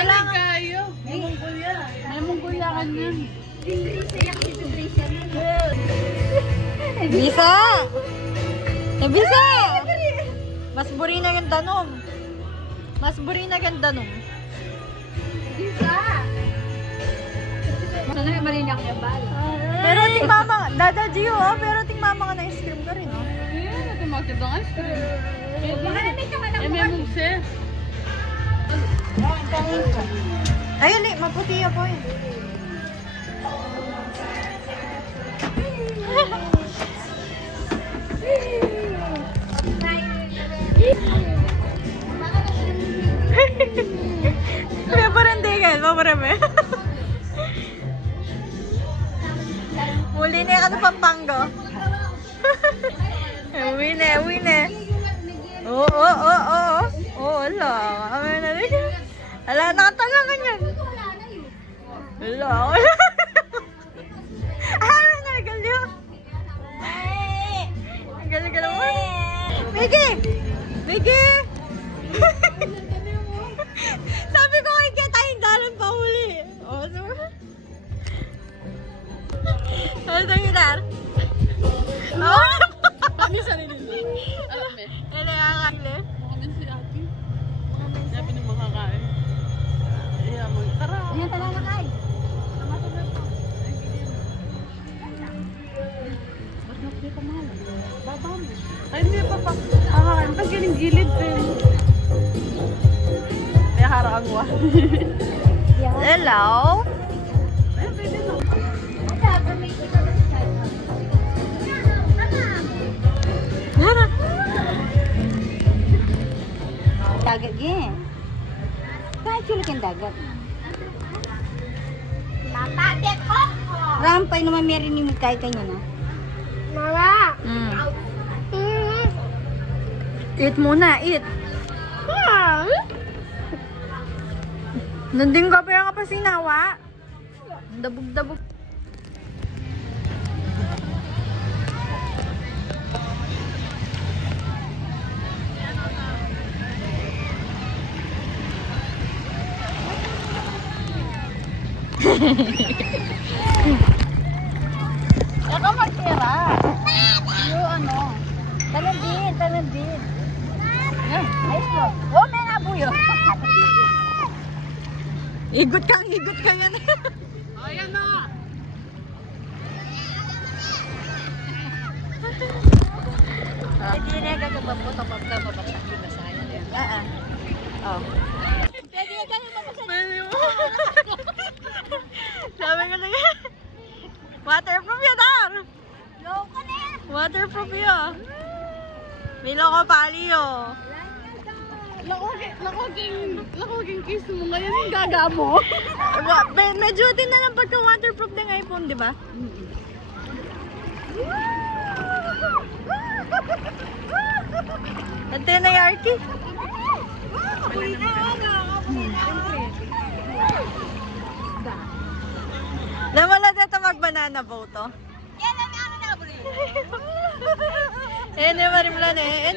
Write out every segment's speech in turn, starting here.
Wala nga. kayo. May Mongolia ka niyan. Bisa! Bisa! Mas buri na yung tanong. Mas buri na yung tanong. Sana yung marinig ang bala. Pero ting mama, Dada Gio, oh, pero ting mama ka na ice cream ka rin, oh. Ayan, natumakit ang ice cream. May mugse. Ayun eh, maputi po yun. Paparandigan, paparame. Muli na ka na Pampanga. Uwi na, uwi na. Oo, oo, oo, oo. Oo, ala. Amin na rin. Ala, nakatalangan yan. Ala, wala. Amin na, galyo. Galyo mo. Miggy! Miggy! Sabi ko kay Kaya tayong dalan pa huli. Oo, so. Ano tayo dar? Oo. Kami sarili lang. Alam eh. Ano nga kakle? Kami si ate. Sabi ng makakain. Iya, tara. Ayan, tala na kay. Ba't nakita mahal? Baba mo. Ay, hindi pa pa. Kakain. Pag galing gilid din. Kaya harang wa. Hello? Ay, pwede na. Dagat gini. Kahit sila kang dagat. Napatit ko! Rampay naman meron ni Mikay kanya na. Mama! Eat muna, eat. Nanding ka pa pa sinawa. Dabog-dabog. Ako magtira. Yung ano. Talandin, talandin. Ayos mo. Oh, may nabuyo. Higot ka yan. Ayan na. Hindi na gagawin mo ito mababaksak yung masaya. Oh. Pwede na gano'n mababaksak. Sabi ko na yan. Waterproof yan, Dar. Loko na yan. Waterproof yan. May loko pali yun. Lakoging kiss mo ngayon yung gaga mo. Medyo din na lang pagka waterproof ng iPhone, di ba? Ante na Yarki. Namala dito mag-banana boat, oh. Ene marimlan eh,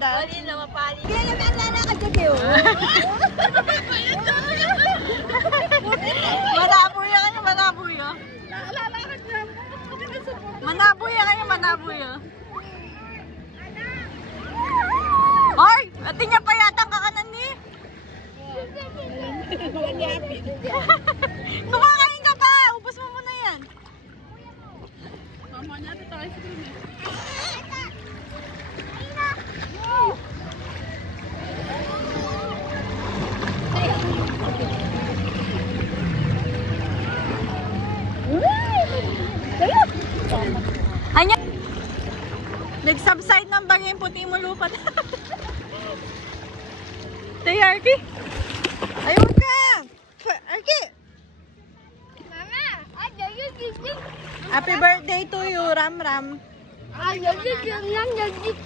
dahil. Wali na mapali. Kaya naman na nakadyabi, oh. Manabuya kayo, manabuya. Lalakad niya. Manabuya kayo, manabuya. Hoy! Ati niya pa yata ang kakanan ni. Kumakain ka pa! Ubus mo muna yan. Mama niya, ito tayo sa cream eh. Anya! Nag-subside ng bagay yung puti mo lupa. Tay, Arky! Ayun ka! Arky! Mama, ada yung gising. Happy birthday to you, Ram Ram. Ada yung lang gising.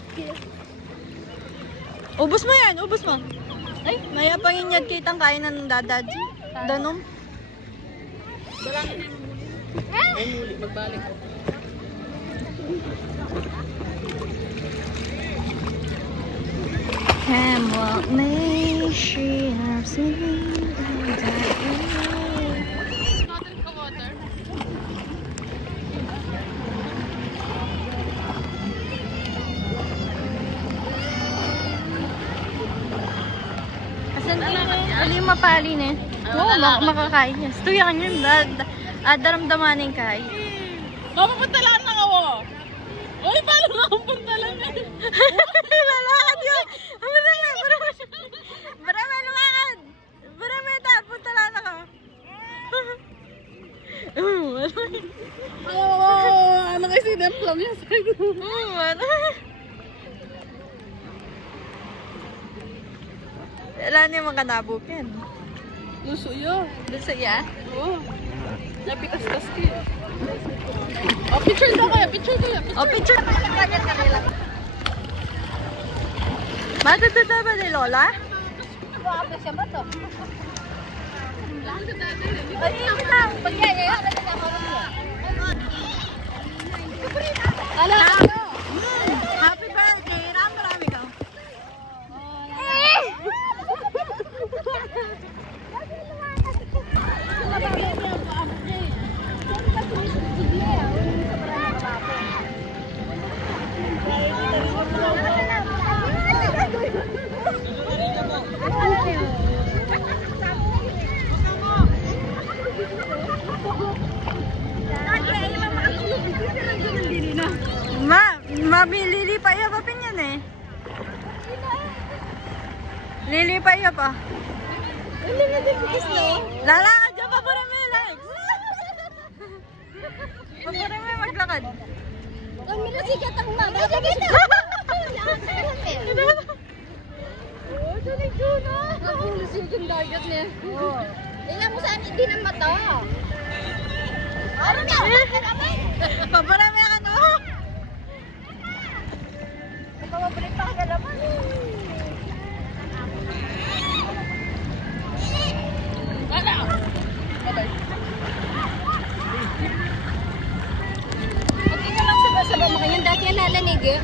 Ubus mo yan, ubus mo. Ay, maya panginyad kitang kain ng dadaji. Danom. Balangin na yung muli. Ay, muli. Magbalik ko. Hemlock Nation, singing. Hindi mapali na eh. Oo, makakain niya. Stuyan yun. Daramdamanin kahit. Mapapunta lang ako. Uy, paano nga akong punta lang eh? Lalakad yun. Marami lumakad. Marami punta lang ako. Ano kasi sinemplam niya sa akin? Wala niya mga kanabukin. Luso yun. Gusto niya? Oo. Napikas-kas ko yun. Oh, picture daw kaya. Picture ko yan. O, picture. Matututo ba ni Lola? Happy birthday! Marami ka. Mami, lilipay pa pinyan eh. Lilipay pa. Lalakad dyan, paborami, Lex. Paborami, maglakad. Ang milasikat ang mama. Napulisin yung dagat niya. Tingnan mo saan hindi ng mata. Ano na? Paborami ka no? Pabalik pa ka naman. Okay ka lang sa mama kanya. Dati yan nalanig eh.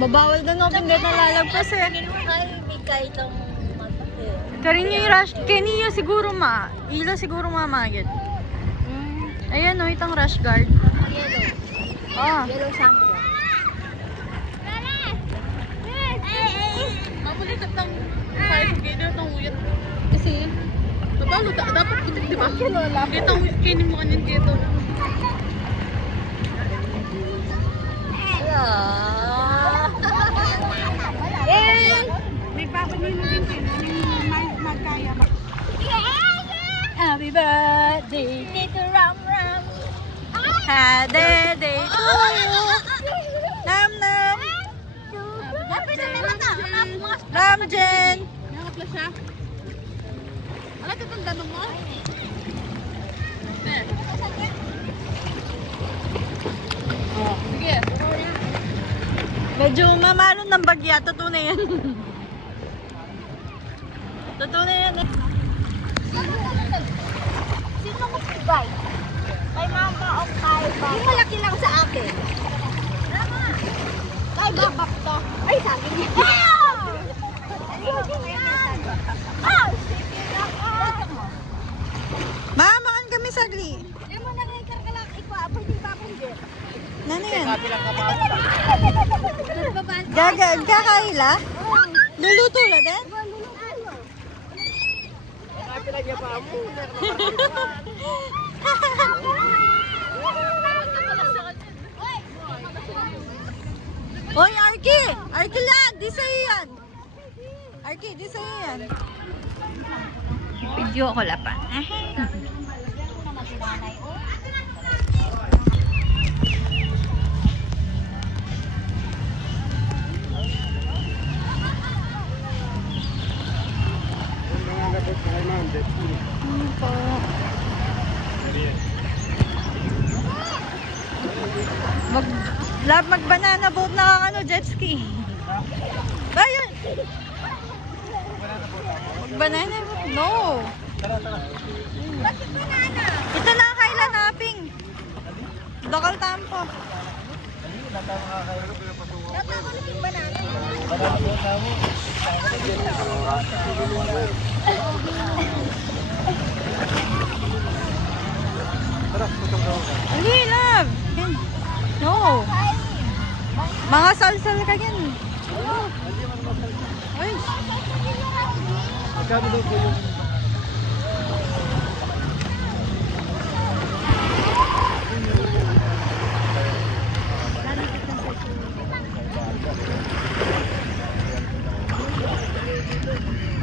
Babawal doon ako pindat na lalagpas eh. Ay, may kahit ang mata eh. Karinyo yung rush, kaniyo siguro ilo siguro mamagit. Ayan o, itang rush guard. Yellow. Ah. Yellow sangga. Mapulitat ng fire brigade ng uyat. Kasi, babalo, dapat kita, di ba? Kita ang kinin mo kanyan dito. May papanino din kayo. Magkaya ba? Happy birthday, Tito Ram Ram. Happy day to you. Nam Nam. Ram Jen. Nakapla siya. Ala, tatanda mo? Oh, sige. Medyo mamalon ng bagya. Totoo na yan. Totoo na yan eh. Sino mag-ibay? Kay mama o kay baba? Yung malaki lang sa akin. Tama. Kay baba to. Ay, sabi niya. Mamakan kami sagli. Yung mo nangikar ka lang, ikaw, pwede ba akong jet? Nano yan? Babaan. Kakaila? Luluto la din? Hoy, Arky! Arky lang! Di sa'yo yan! Arky, di sa'yo yan. Video ko lapan. Mag-banana boat na ano, jet ski. Bayan! Mag-banana boat? No! Bakit banana? Ito na ang kailan napping. Dokal tampo. Tatawag yung banana. Ali, love! Yan. No! Mga salsal ka yan. Ay! Magkano daw po yung...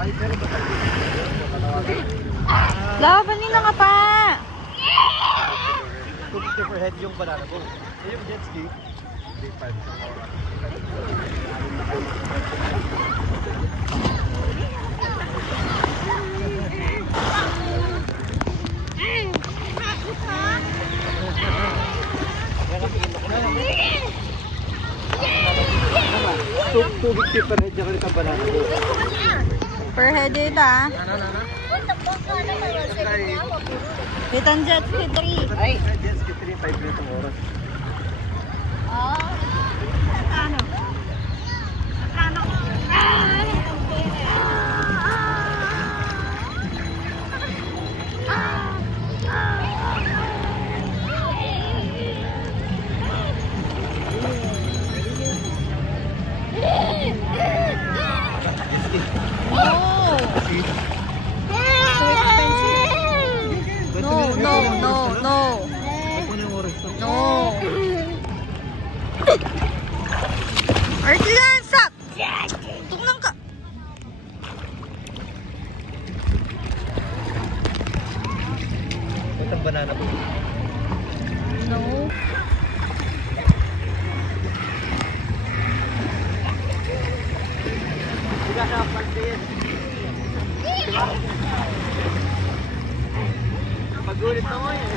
Ay, pero ba tayo? Laban nila nga pa! 250 per head yung banana boat. Eh, yung jet ski, 250 per head yung ulit ang banana boat. Per head ito ah. Kitang jet ski 3. Ay! Jet ski 3, 5 minutes ang oras. No, no, no, no. Ako na yung oras to. No. Artilan, stop! Tungnan ka! Ito ang banana boat. No. Sila sa parte yan. Pag-ulit na mo yan.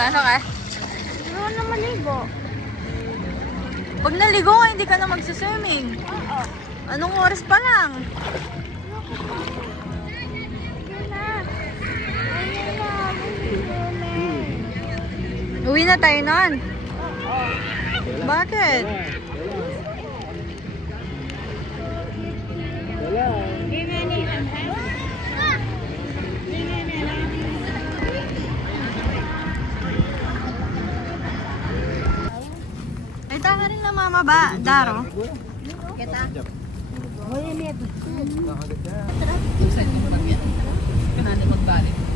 Paano ka? Hindi ko na maligo. Pag naligo ka, hindi ka na magsiswimming. Oo. Anong oras pa lang? Ayun na. Ayun na. Maligo na. Uwi na tayo nun. Oo. Bakit? Wala. Ay, taka rin na mama ba? Daro? Kita. Wala niya. Saan ka mo lang yan? Kanali magbalik.